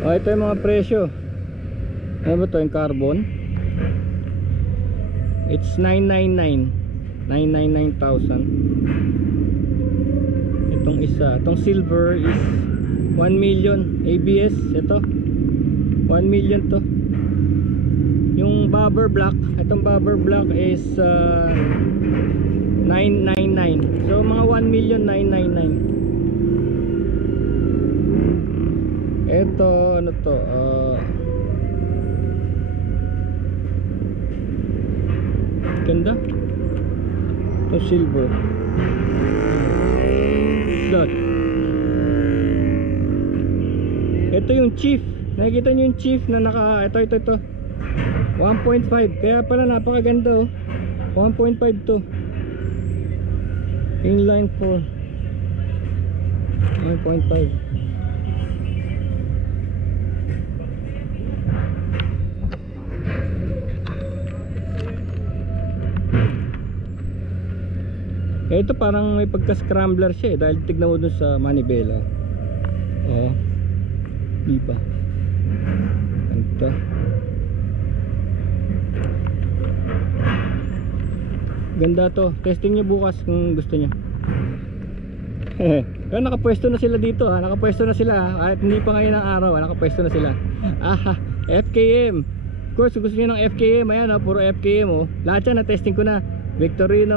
Oh, ito yung mga presyo. Ano ba ito? Yung carbon. It's 999,000. Itong isa. Itong silver is 1 million. ABS. Ito 1 million to. Yung Bobber Black, itong Bobber Black is 999. So mga 1 million 999. Ito ano to? Ganda. Ito silver. Dot. Ito yung Chief. Nakikita nyo yung Chief na naka ito 1.5. Kaya pala napakaganda oh. 1.5 to. Inline 4. 1.5. Ito parang may pagka-scrambler siya eh, dahil tignan mo dun sa manibela. Oh. Diba? Ito. Ganda to. Testing nyo bukas kung gusto nyo. Kaya nakapwesto na sila dito ha. Nakapwesto na sila. At hindi pa ngayon ang araw ha. Nakapwesto na sila. FKM. Of course kung gusto nyo ng FKM, ayan ha. Puro FKM oh. Lahat yan na testing ko na. Victorino.